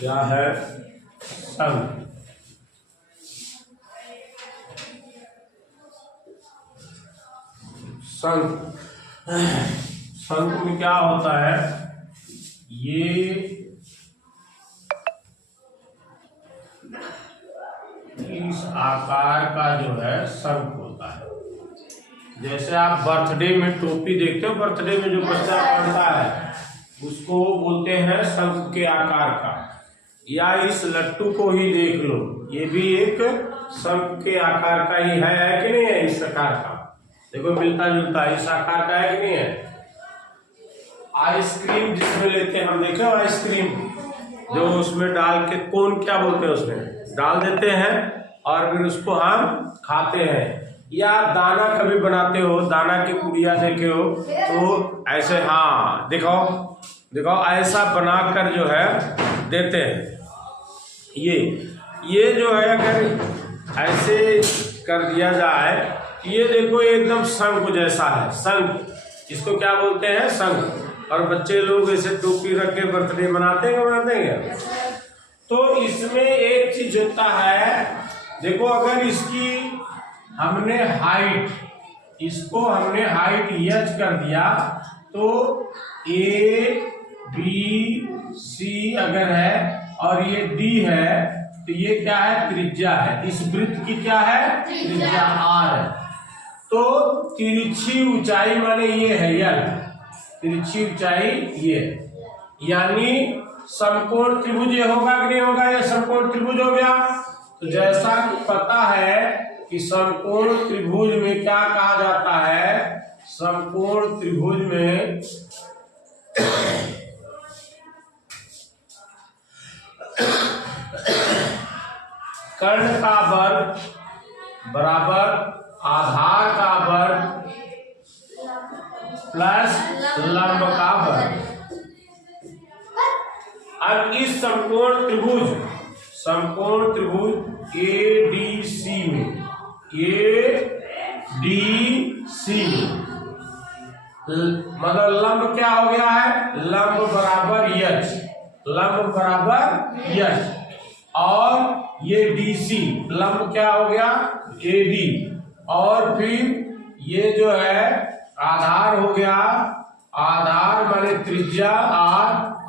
क्या है? शंख। शंख शंख में क्या होता है? ये इस आकार का जो है शंख होता है। जैसे आप बर्थडे में टोपी देखते हो, बर्थडे में जो बच्चा पहनता है उसको बोलते हैं शंख के आकार का। या इस लट्टू को ही देख लो, ये भी एक शंख के आकार का ही है कि नहीं है? इस आकार का देखो, मिलता जुलता इस आकार का है कि नहीं है? आइसक्रीम जिसमें लेते हैं हम, देखे हो आइसक्रीम जो उसमें डाल के, कोन क्या बोलते हैं, उसमें डाल देते हैं और फिर उसको हम खाते हैं। या दाना कभी बनाते हो, दाना की पुड़िया देखे हो तो ऐसे, हाँ देखो देखो ऐसा बनाकर जो है देते हैं। ये जो है अगर ऐसे कर दिया जाए, ये देखो एकदम शंख जैसा है। शंख, इसको क्या बोलते हैं? शंख। और बच्चे लोग ऐसे टोपी रख के बर्थडे मनाते हैं। तो इसमें एक चीज होता है, देखो अगर इसकी हमने हाइट, इसको हमने हाइट h कर दिया तो A B C अगर है और ये D है तो ये क्या है? त्रिज्या है। इस वृत्त की क्या है? त्रिज्या R है। तो तिरछी ऊंचाई माने ये है L, तिरछी ऊंचाई ये, यानी समकोण त्रिभुज ये होगा कि नहीं होगा? ये समकोण त्रिभुज हो गया। तो जैसा कि पता है कि समकोण त्रिभुज में क्या कहा जाता है? समकोण त्रिभुज में कर्ण का वर्ग बराबर आधार का वर्ग प्लस लंब का वर्ग। अब इस समकोण त्रिभुज ADC में, ADC मतलब लंब क्या हो गया है? लंब बराबर h, लंब बराबर h। और ये DC लंब क्या हो गया? AD। और फिर ये जो है आधार हो गया, आधार माने त्रिज्या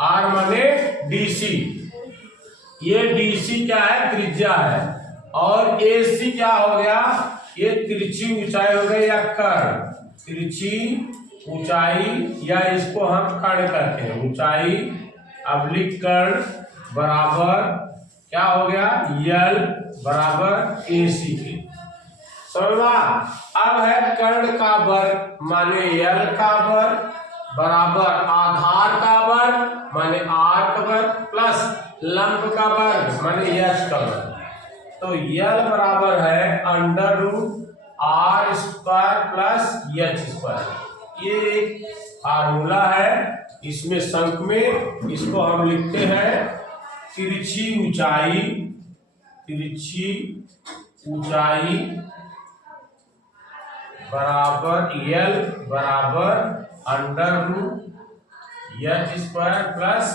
R माने DC। ये DC क्या है? त्रिज्या है। और AC क्या हो गया? ये तिरछी ऊंचाई हो गई या कर्ण, तिरछी ऊंचाई, या इसको हम कर्ण कहते हैं, ऊंचाई अब्लिक कर्ण बराबर क्या हो गया? L बराबर AC के। समझा? अब है कर्ण का वर्ग माने L का वर्ग बराबर आधार का वर्ग माने R का वर्ग प्लस लंब का वर्ग माने h का वर्ग। तो L बराबर है under root R square plus h square. ये एक फार्मूला है इसमें शंख में, इसको हम लिखते हैं तिरछी ऊंचाई बराबर L बराबर under root h square plus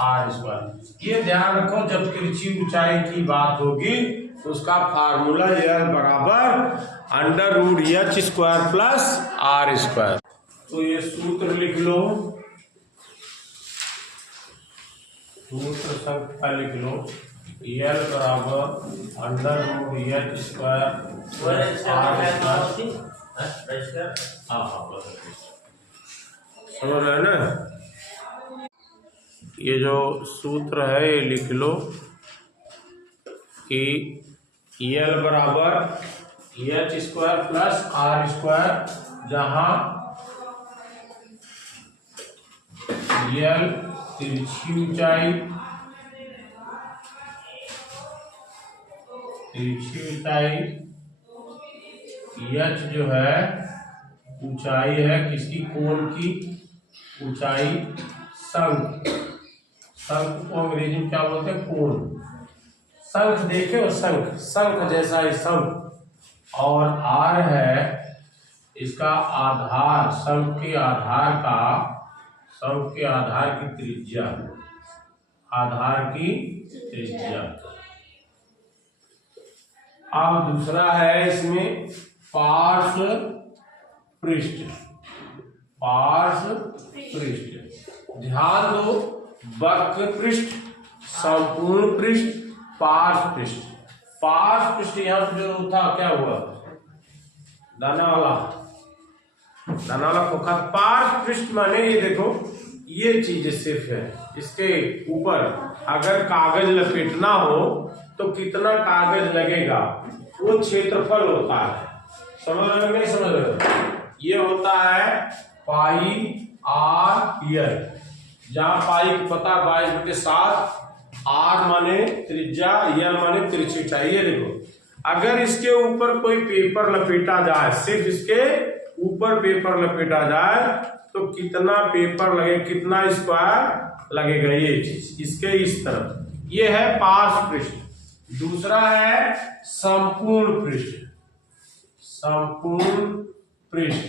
R square. ये ध्यान रखो, जब तिरछी ऊंचाई की बात होगी तो उसका फार्मूला L बराबर under root h square plus R square. तो ये सूत्र लिख लो, सूत्र शंख का लिख लो, L बराबर under root h square plus R square. समझ रहे ना? ये जो सूत्र है ये लिख लो कि L बराबर h square plus R square, जहाँ L तिरछी ऊंचाई h जो है ऊंचाई है किसकी? कोण की ऊंचाई। शंख को अंग्रेजी में क्या बोलते हैं? कोण। शंख देखे हो? शंख जैसा ही शंख। और R है इसका आधार, शंख के आधार की त्रिज्या आधार की त्रिज्या। अब दूसरा है इसमें पार्श्व पृष्ठ। पार्श्व पृष्ठ, ध्यान दो, वक्र पृष्ठ, संपूर्ण पृष्ठ, पार्श्व पृष्ठ। पार्श्व पृष्ठ यहां पे जो था क्या हुआ, दाना वाला खोखा। पार्श्व पृष्ठ माने ये देखो, ये चीज सिर्फ है, इसके ऊपर अगर कागज लपेटना हो तो कितना कागज लगेगा, वो क्षेत्रफल होता है। समझ रहे हो नहीं समझ रहे हो? ये होता है पाई आर यल, जहां पाई पता 22/7, आर माने त्रिज्या, यल माने तिरछी ऊंचाई। ये देखो, अगर इसके ऊपर कोई पेपर लपेटा जाए, सिर्फ इसके ऊपर पेपर लपेटा जाए तो कितना पेपर लगे, कितना स्क्वायर लगेगा, ये चीज इसके इस तरफ। ये है पार्श्व पृष्ठ। दूसरा है संपूर्ण पृष्ठ। संपूर्ण पृष्ठ,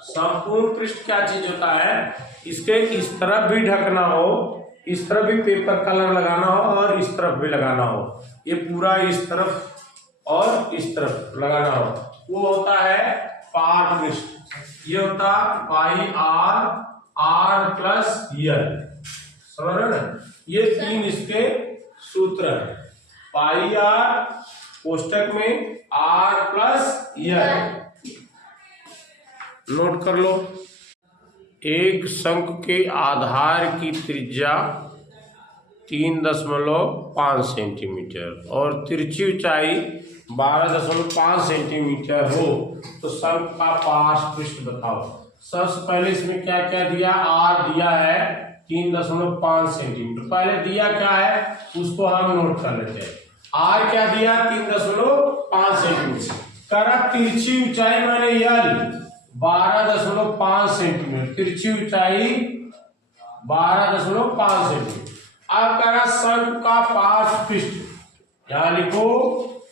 संपूर्ण पृष्ठ क्या चीज होता है, इसके इस तरफ भी ढकना हो, इस तरफ भी पेपर कलर लगाना हो और इस तरफ भी लगाना हो, ये पूरा इस तरफ और इस तरफ लगाना हो, वो होता है पार्श्व पृष्ठ। ये होता पाई आर प्लस यल। समझ रहे ना? ये तीन इसके सूत्र है, पाई आर कोष्टक में आर प्लस यल। नोट कर लो, एक शंकु के आधार की त्रिज्या 3.5 सेंटीमीटर और तिरछी ऊंचाई 12.5 सेंटीमीटर हो तो शंकु का पार्श्व पृष्ठ बताओ। सबसे पहले इसमें क्या क्या दिया, आर दिया है 3.5 सेंटीमीटर। पहले दिया क्या है उसको हम नोट कर लेते हैं। आर क्या दिया, 3.5 सेंटीमीटर। करा तिरछी ऊंचाई माने यल 12.5 सेंटीमीटर, तिरछी ऊंचाई 12.5 सेंटीमीटर। अब करा शंकु का पार्श्व पृष्ठ, यहां लिखो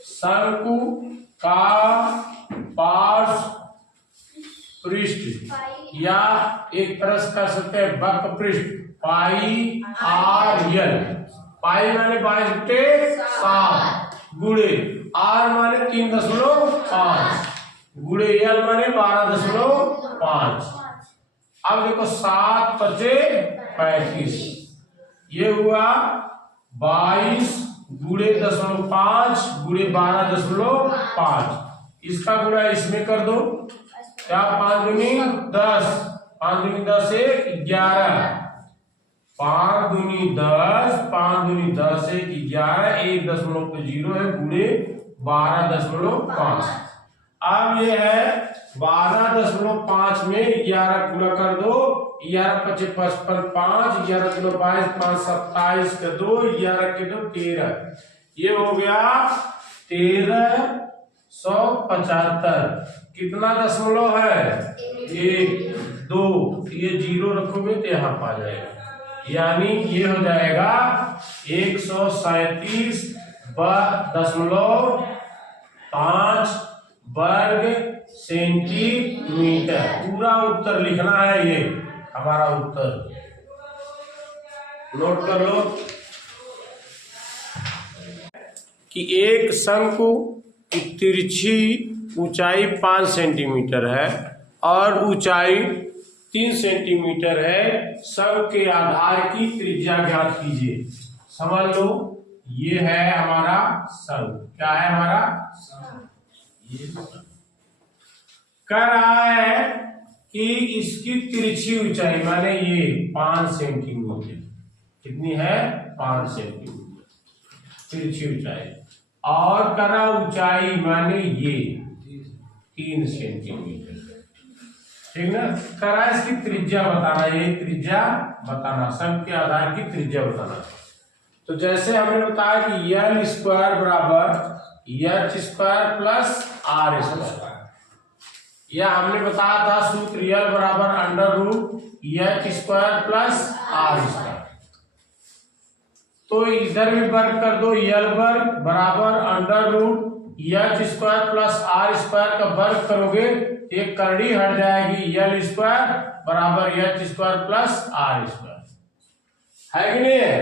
शंकु का पार्श्व पृष्ठ, या एक तरह से कर सकते हैं वक्र पृष्ठ, पाई आर यल। पाई माने 22/7 गुणे आर माने 3.5 गुणे यल माने 12.5। अब देखो 7×5 ये हुआ 22 गुणे 0.5 गुणे 12.5। इसका गुणा इसमें कर दो, क्या 5 दूनी 10, 5 दूनी 10 1 11, 5 दूनी 10, 5 दूनी 10 1 11, 1.0 है गुणे 12.5। अब ये है 12.5 में 11 गुणा कर दो, 11 × 5 = 55, 11 × 22 = 5 27 के 2, 11 के 2 13, ये हो गया 1375। कितना दशमलव है, 1 2, ये 0 रखोगे तो यहाँ पा जाएगा, यानी ये हो जाएगा 137.5 वर्ग सेंटीमीटर। पूरा उत्तर लिखना है, ये हमारा उत्तर नोट कर लो कि एक शंकु की तिरछी ऊंचाई 5 सेंटीमीटर है और ऊंचाई 3 सेंटीमीटर है। शंकु के आधार की त्रिज्या ज्ञात कीजिए। समझ लो, ये है हमारा शंकु। क्या है हमारा शंकु? कह रहा है कि इसकी तिरछी ऊंचाई माने ये 5 सेंटीमीटर, कितनी है 5 सेंटीमीटर तिरछी ऊंचाई, और करा ऊंचाई माने ये 3 सेंटीमीटर, ठीक ना। करा इसकी त्रिज्या बताना, ये त्रिज्या बताना, शंकु के आधार की त्रिज्या बताना। तो जैसे हमने बताया कि यल स्क्वायर बराबर h square plus R square, या हमने बताया था सूत्र यल बराबर √h square plus R square. तो इधर भी वर्ग कर दो, यल वर्ग बराबर √h square plus R square का वर्ग करोगे एक करड़ी हट जाएगी, यल स्क्वायर बराबर h square plus R square. है कि नहीं है?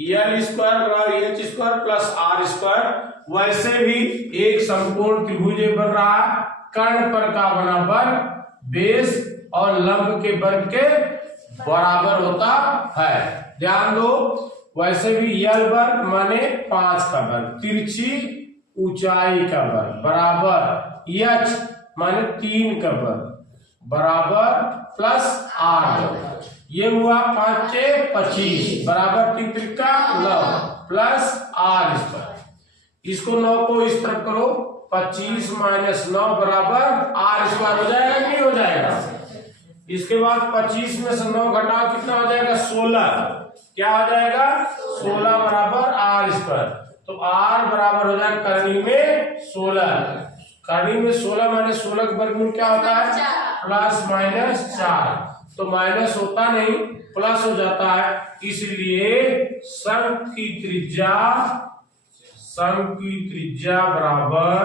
यल स्क्वायर बराबर h square plus R square. वैसे भी एक समकोण त्रिभुज बन रहा है, कर्ण पर का बराबर बेस और लंब के वर्ग के बराबर होता है। ध्यान दो, वैसे भी यल वर्ग माने 5 का वर्ग, तिरछी ऊंचाई का वर्ग बराबर एच माने 3 का वर्ग बराबर प्लस आर। ये हुआ 5 से 25 बराबर 3 त्रिका 9 प्लस आर स्क्वायर। इसको 9 को इस तरफ करो, 25 माइनस 9 बराबर आर स्क्वायर हो जाएगा कि नहीं हो जाएगा? इसके बाद 25 में से 9 घटाओ, कितना हो जाएगा? 16। क्या हो जाएगा? 16 बराबर आर स्क्वायर। तो आर बराबर हो जाएगा करनी में 16। करनी में 16 माइनस 16 का वर्गमूल क्या होता है? Plus minus 4। तो माइनस होता नहीं, प्लस हो जाता है। इसलिए शंख की त्रिज्या बराबर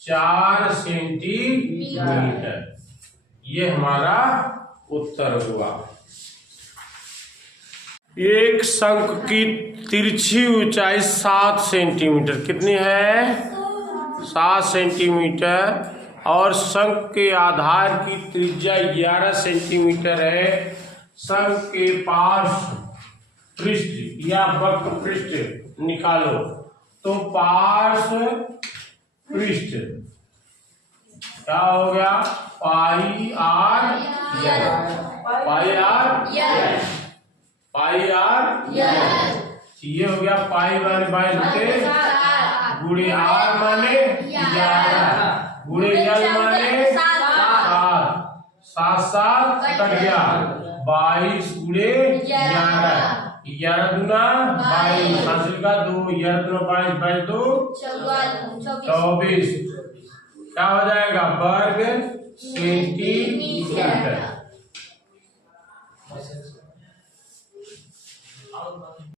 4 सेंटीमीटर। ये हमारा उत्तर हुआ। एक शंख की तिरछी ऊंचाई 7 सेंटीमीटर, कितनी है? 7 सेंटीमीटर। और शंख के आधार की त्रिज्या 11 सेंटीमीटर है। शंख के पार्श्व पृष्ठ या वक्र पृष्ठ निकालो, तो पार्श्व पृष्ठ क्या हो गया? पाई आर ये हो गया पाई माने 22 गुणे आर माने 11 गुणे यल माने 7 कट गया 22 गुणे 11 दूना 22 हासिल का 2 11 22 24 क्या हो जाएगा? वर्ग सेंटीमीटर।